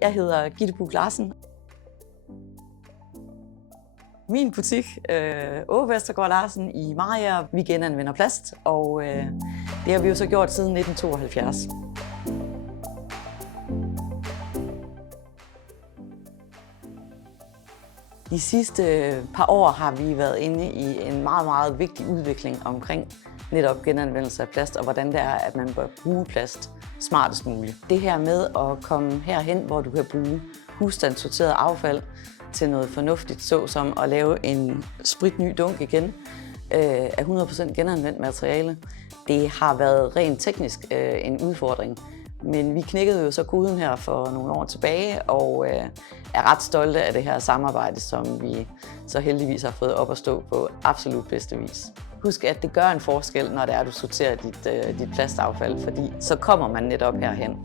Jeg hedder Gitte Buch Larsen. Min butik, Åge Vestergaard Larsen i Mariager, vi genanvender plast, og det har vi jo så gjort siden 1972. De sidste par år har vi været inde i en meget, meget vigtig udvikling omkring netop genanvendelse af plast, og hvordan det er, at man bør bruge plast smartest muligt. Det her med at komme herhen, hvor du kan bruge husstandssorteret affald til noget fornuftigt, såsom at lave en spritny dunk igen af 100% genanvendt materiale, det har været rent teknisk en udfordring. Men vi knækkede jo så koden her for nogle år tilbage, og er ret stolte af det her samarbejde, som vi så heldigvis har fået op at stå på absolut bedste vis. Husk, at det gør en forskel, når det er, du sorterer dit plastaffald, fordi så kommer man netop herhen.